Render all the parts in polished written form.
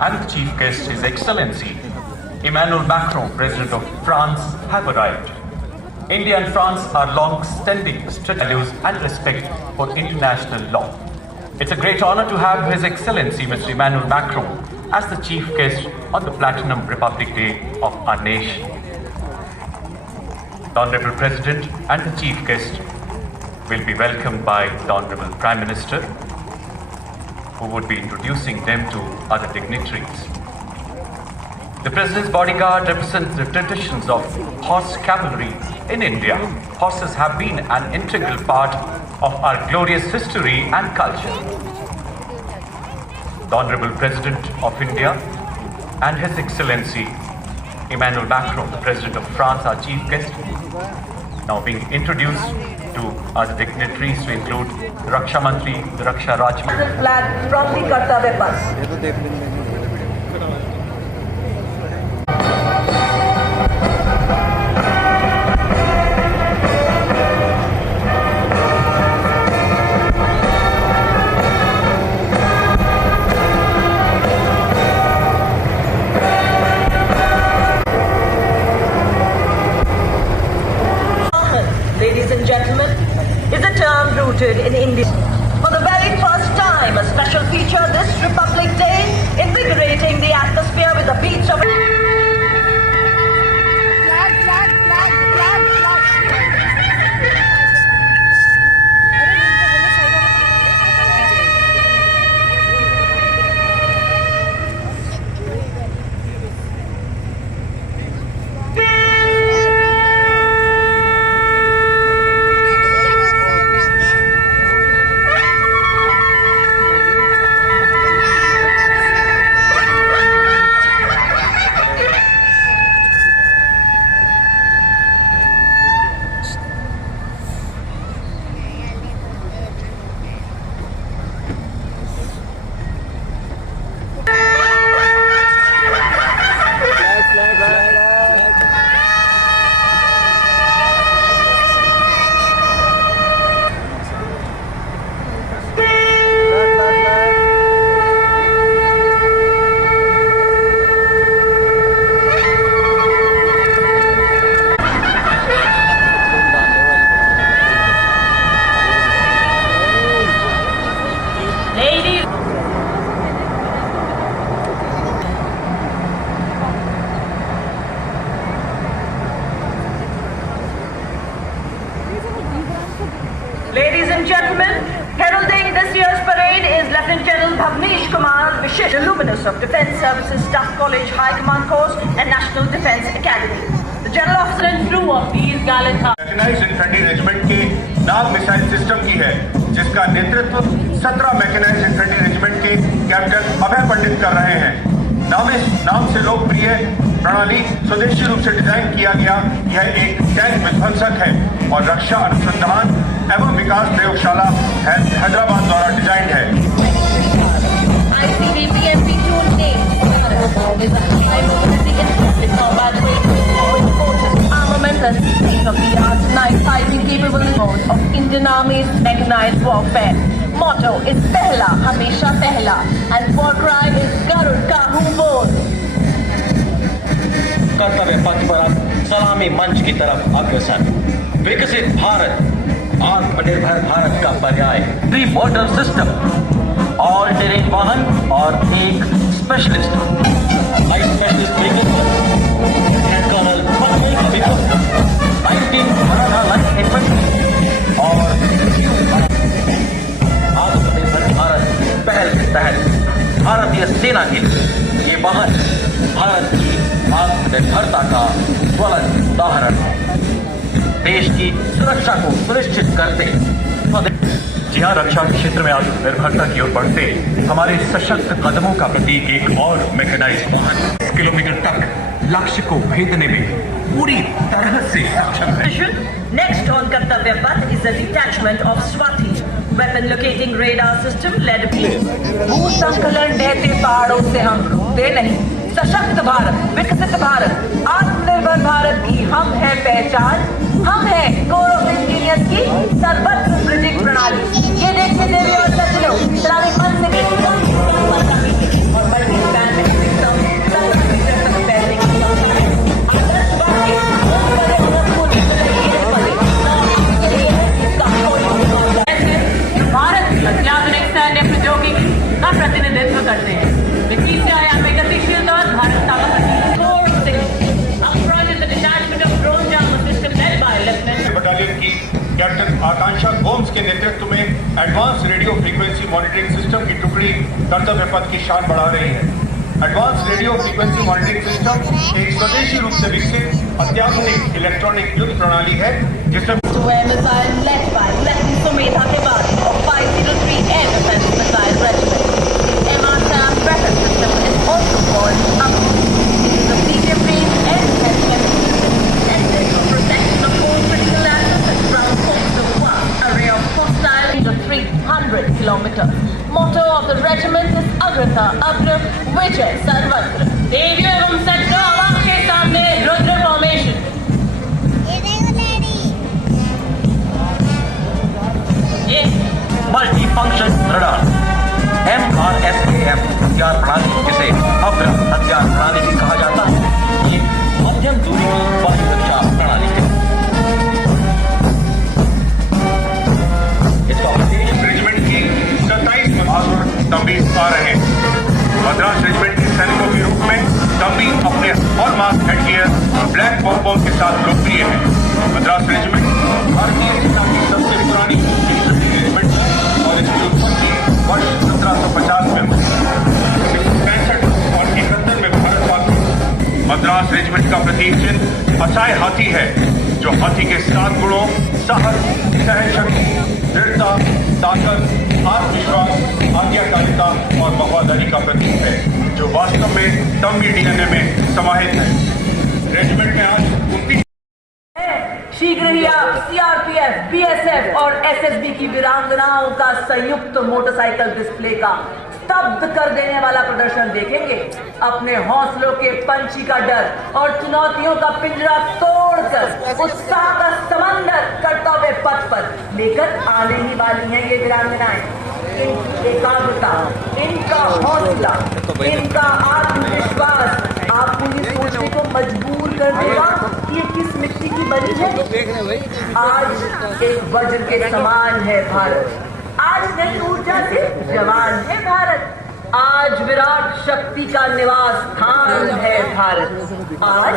and the chief guest, His Excellency Emmanuel Macron, President of France, have arrived. India and France are long-standing values and respect for international law. It's a great honor to have His Excellency Mr. Emmanuel Macron as the chief guest on the Platinum Republic Day of our nation. The Honorable President and the chief guest will be welcomed by the Honorable Prime Minister, who would be introducing them to other dignitaries. The President's bodyguard represents the traditions of horse cavalry in India. Horses have been an integral part of our glorious history and culture. The Honorable President of India and His Excellency Emmanuel Macron, the President of France, our chief guest, now being introduced to other dignitaries to include the Raksha Mantri, the Raksha Raj Mantri. Flag from the Kartavya Path. Ladies and gentlemen, is a term rooted in India. For the very first time, a special feature this Republic Day, invigorating the atmosphere with the beats of... Ladies and gentlemen, heralding this year's parade is Lieutenant General Bhavnesh Kumar Vishish, alumnus of Defence Services Staff College High Command Course and National Defence Academy. The General Officer and crew of these gallant mechanised infantry regiment के Nag missile system की है, जिसका नेतृत्व 17 mechanised infantry regiment के captain Abhay Pandit कर रहे हैं। नाम से लोकप्रिय प्रणाली स्वदेशी रूप से डिजाइन किया गया यह एक टैंक विध्वंसक है और रक्षा अनुसंधान एवं विकास प्रयोगशाला हैदराबाद द्वारा डिजाइन है। state-of-the-art night fighting capable mode of Indian Army's mechanized warfare. Motto is Pehla, Hamesha Pehla, and war cry is Garud Ka Bool. कर्तव्य पथ पर अब सलामी मंच की तरफ अग्रसर। विकसित भारत, आत्मनिर्भर भारत का पर्याय। 3 मॉडल सिस्टम, ऑल टेरेन वाहन और एक स्पेशलिस्ट व्हीकल, कर्नल पनमल का व्हीकल, 19 मराठा लाइट इन्फेंट्री और आत्मनिर्भर भारत पहल के तहत भारतीय सेना के लिए ये वाहन भारत की आत्मनिर्भरता का ज्वलंत उदाहरण है। देश की सुरक्षा को सुनिश्चित करते जी हाँ, रक्षा के क्षेत्र में आत्मनिर्भरता की ओर बढ़ते हमारे सशक्त कदमों का प्रतीक एक और मैकेनाइज्ड वाहन 10 किलोमीटर तक लक्ष्य को भेदने में पूरी तरह से सक्षम है। Next on Kartavya Path is a detachment of Swati, weapon locating radar system led by भूसंकलन ढहते पहाड़ों से हम रुकते नहीं। सशक्त भारत, विकसित भारत, आत्मनिर्भर भारत की हम है पहचान। हम है कोर ऑफ इंजीनियर्स की सर्वत्र ब्रिजिंग प्रणाली। ये देखते देवी और सज्जनों, इस्लामिक मंच से और मल्टी के नेतृत्व में advance radio frequency monitoring system की टुकड़ी कर्तव्य पथ की शान बढ़ा रही है। Advance radio frequency monitoring system एक स्वदेशी रूप से विकसित अत्याधुनिक इलेक्ट्रॉनिक युद्ध प्रणाली है जिसमें missile led by Lieutenant Sumedha Tiwari of 503 Air Defense Missile Regiment. The MRSAM weapon system is also called AMRUT. It is a medium-range air defense weapon system intended for protection of all critical assets and ground forces of vast array of hostile range of 300 kilometers. Motto of the regiment is Agrata Abram Vijay Sarvatra. देवियों एवं सज्जनों, अब आपके सामने Rudra formation. ये multi function radar MRSAM हथियार प्रणाली, जिसे अग्र हथियार प्रणाली भी कहा जाता है, ये मध्यम दूरी की वायु रक्षा प्रणाली है। इसका उद्देश्य रेजिमेंट की 27 बहादुर तंबीज आ रहे हैं। मद्रास रेजिमेंट के सैनिकों के रूप में तंबी अपने हॉलमार्क हेडगियर ब्लैक पॉम के साथ लोकप्रिय है। मद्रास रेजिमेंट भारतीय सेना की सबसे पुरानी रेजिमेंट है और इसकी उत्पत्ति वर्ष 1750 में हुई। 1965 और 71 में भारत पाक मद्रास रेजिमेंट का प्रतीक चिन्ह असाय हाथी है, जो हाथी के 7 गुणों साहस, सहनशक्ति, दृढ़ता, ताकत, आत्मविश्वास, आज्ञाकारिता और वफादारी का प्रतीक है, जो वास्तव में तंबी डीएनए में समाहित है। रेजिमेंट में आज 29 शीघ्र ही आप सीआरपीएफ, बीएसएफ और एसएसबी की वीरांगनाओं का संयुक्त मोटरसाइकिल डिस्प्ले का स्तब्ध कर देने वाला प्रदर्शन देखेंगे। अपने हौसलों के पंछी का डर और चुनौतियों का पिंजरा तोड़कर उत्साह का समंदर कर्तव्य पथ पर लेकर आने ही वाली हैं ये वीरांगनाएं। इनकी एकाग्रता, इनका हौसला, इनका आत्मविश्वास आपको ये सोचने को मजबूर कर देगा कि ये किस मिट्टी की बनी है। आज एक वज्र के समान है भारत, आज नई ऊर्जा से जवान है भारत, आज विराट शक्ति का निवास स्थान है भारत, आज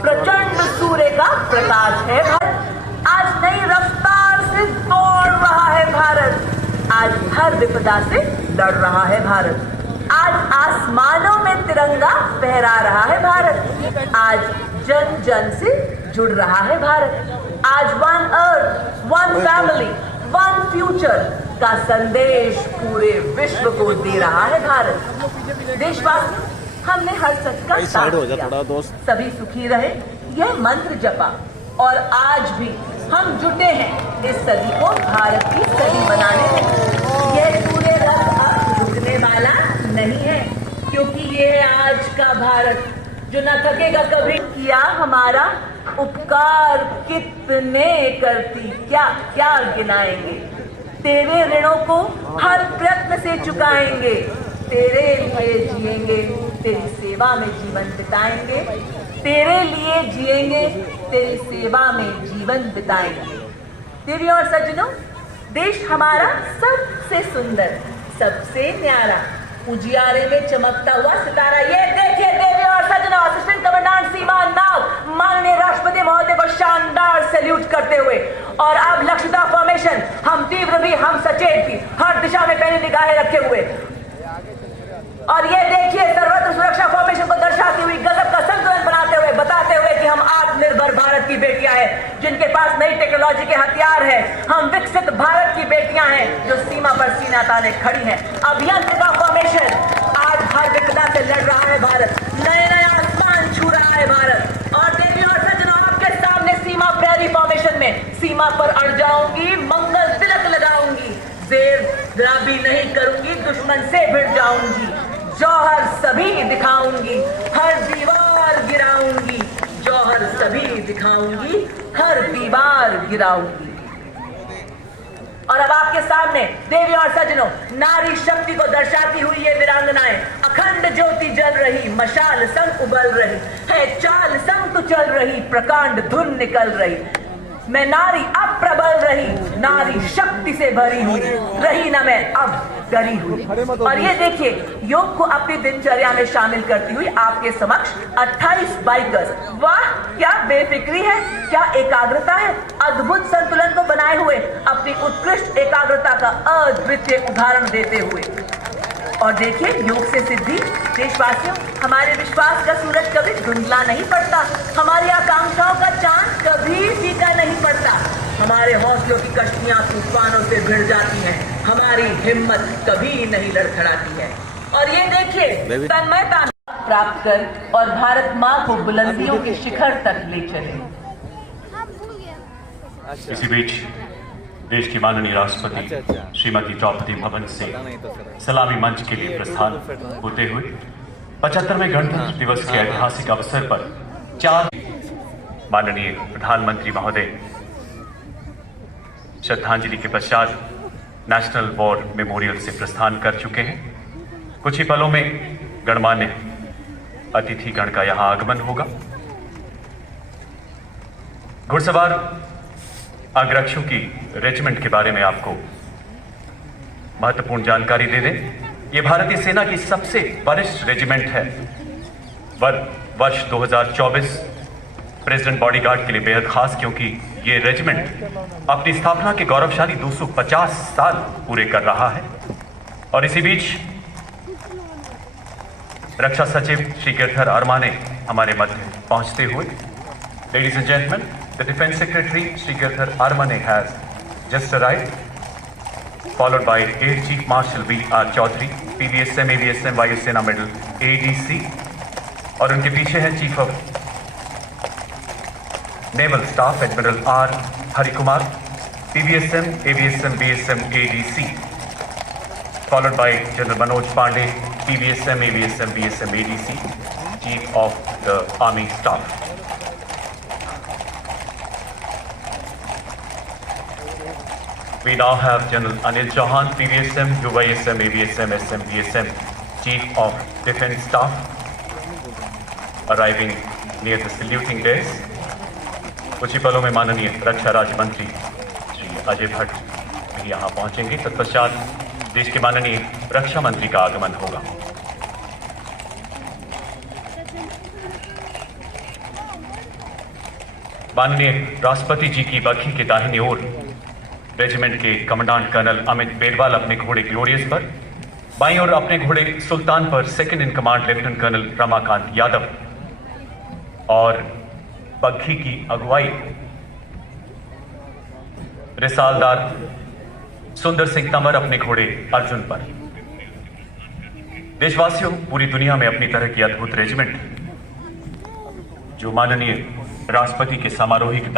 प्रचंड सूर्य का प्रकाश है भारत, आज नई रफ्तार से दौड़ रहा है भारत, आज हर विपदा से लड़ रहा है भारत, आज आसमानों में तिरंगा फहरा रहा है भारत, आज जन जन से जुड़ रहा है भारत, आज one earth, one family, one future का संदेश पूरे विश्व को दे रहा है भारत। देशवासी, हमने हर सच का साथ दिया, सभी सुखी रहे यह मंत्र जपा और आज भी हम जुटे हैं इस सदी को भारत की सदी बनाने में। यह सूर्य रथ अब रुकने वाला नहीं है, क्योंकि ये है आज का भारत जो न थकेगा कभी। किया हमारा उपकार कितने करती, क्या क्या गिनाएंगे, तेरे ऋणों को हर प्रयत्न से चुकाएंगे, तेरे लिए जिएंगे, तेरी सेवा में जीवन बिताएंगे, तेरे लिए जिएंगे, तेरी सेवा में जीवन बिताएंगे। देवी और सज्जनों, देश हमारा सबसे सुंदर, सबसे न्यारा, उजियारे में चमकता हुआ सितारा, ये देखिए देवी और सज्जनों, असिस्टेंट कमांडेंट सीमा नाग माननीय राष्ट्रपति महोदय को शानदार सैल्यूट करते हुए। और अब लक्ष्यता फॉर्मेशन, हम तीव्र भी, हम सचेत भी, हर दिशा में पैनी निगाहें रखे हुए। और ये देखिए सर्वत्र सुरक्षा फॉर्मेशन को दर्शाती हुई, गजब का संतुलन बनाते हुए, बताते हुए कि हम आत्मनिर्भर भारत की बेटियां हैं जिनके पास नई टेक्नोलॉजी के हथियार हैं। हम विकसित भारत की बेटियां हैं जो सीमा पर सीना ताने खड़ी हैं। अभियंत्रिका फॉर्मेशन, आज हर विपदा से लड़ रहा है भारत, नए नए आसमान छू रहा है भारत। और देवी और सज्जनों, आपके सामने सीमा प्रहरी फॉर्मेशन में सीमा पर अड़ जाऊंगी, मंगल तिलक लगाऊंगी, जेर गुलाबी नहीं करूंगी, दुश्मन से भिड़ जाऊंगी, जौहर सभी दिखाऊंगी, हर दीवार गिराऊंगी, जौहर सभी दिखाऊंगी, हर दीवार गिराऊंगी। और अब आपके सामने देवी और सज्जनों, नारी शक्ति को दर्शाती हुई ये वीरांगनाएं, अखंड ज्योति जल रही, मशाल संग उबल रही है, चाल संग तो चल रही, प्रकांड धुन निकल रही। मैं नारी अब प्रबल रही, नारी शक्ति से भरी हुई, रही ना मैं अब डरी हुई। और ये देखिए, योग को अपनी दिनचर्या में शामिल करती हुई आपके समक्ष 28 बाइकर्स। वाह, क्या बेफिक्री है, क्या एकाग्रता है, अद्भुत संतुलन को बनाए हुए अपनी उत्कृष्ट एकाग्रता का अद्वितीय उदाहरण देते हुए। और देखिए, योग से सिद्धि। देशवासियों, हमारे विश्वास का सूरज कभी धुंधला नहीं पड़ता, हमारी आकांक्षाओं का चांद कभी फीका नहीं पड़ता, हमारे हौसलों की कश्तियां तूफानों से भिड़ जाती हैं, हमारी हिम्मत कभी नहीं लड़खड़ाती है। और ये देखिए, तन्मयता प्राप्त कर और भारत माँ को बुलंदियों के शिखर तक ले चले। इसी बीच देश की माननीय राष्ट्रपति श्रीमती द्रौपदी भवन से सलामी मंच के लिए प्रस्थान होते हुए 75वें गणतंत्र दिवस के ऐतिहासिक अवसर पर 4 माननीय प्रधानमंत्री महोदय श्रद्धांजलि के पश्चात नेशनल वॉर मेमोरियल से प्रस्थान कर चुके हैं। कुछ ही पलों में गणमान्य अतिथिगण का यहां आगमन होगा। घुड़सवार अग्रक्षों की रेजिमेंट के बारे में आपको महत्वपूर्ण जानकारी दे दें। यह भारतीय सेना की सबसे वरिष्ठ रेजिमेंट है। वर्ष 2024 प्रेसिडेंट बॉडीगार्ड के लिए बेहद खास, क्योंकि ये रेजिमेंट अपनी स्थापना के गौरवशाली 250 साल पूरे कर रहा है। और इसी बीच रक्षा सचिव श्री गिरधर अरमा ने हमारे मध्य पहुंचते हुए, ladies and gentleman, the Defense Secretary Shri Girdhar Armane has just arrived, followed by Air Chief Marshal V.R. Chaudhary, PVSM, AVSM, वायु सेना मेडल ADC, और उनके पीछे है chief of naval staff admiral R. Harikumar, PVSM, AVSM, BSM, ADC, followed by General Manoj Pandey, PVSM, AVSM, BSM, ADC, Chief of the Army Staff. We now have General Anil Chauhan, PVSM, UYSM, AVSM, SM, BSM, Chief of Defence Staff, arriving near the saluting days. कुछ ही पलों में माननीय रक्षा राज्य मंत्री श्री अजय भट्ट भी यहाँ पहुँचेंगे। तत्पश्चात देश के माननीय रक्षा मंत्री का आगमन होगा। माननीय राष्ट्रपति जी की बखी के दाहिनी ओर रेजिमेंट के कमांडेंट कर्नल अमित बेरवाल अपने घोड़े ग्लोरियस पर, बाईं ओर अपने घोड़े सुल्तान पर second in command lieutenant colonel Ramakant Yadav, और बग्घी की अगुवाई रिसालदार सुंदर सिंह तंवर अपने घोड़े अर्जुन पर। देशवासियों, पूरी दुनिया में अपनी तरह की अद्भुत रेजिमेंट जो माननीय राष्ट्रपति के समारोहिक